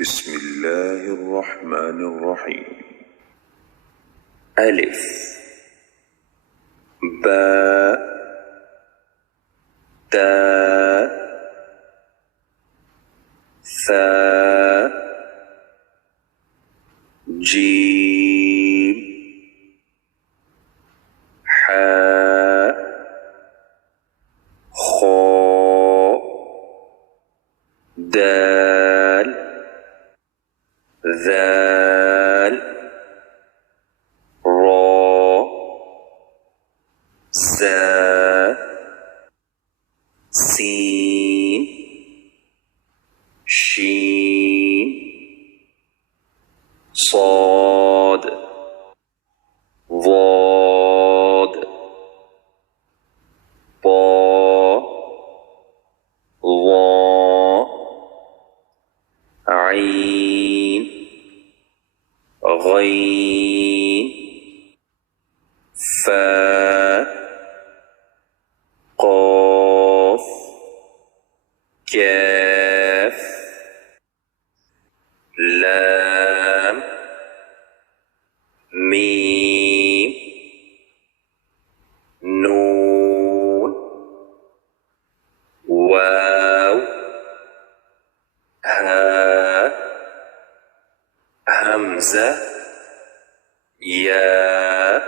بسم الله الرحمن الرحيم. ألف باء تاء ثاء جيم حاء خاء دال ذال را زا سين شين صاد ضاد طا ظا عين غين فا قاف كاف لام ميم نون واو ها همزة يا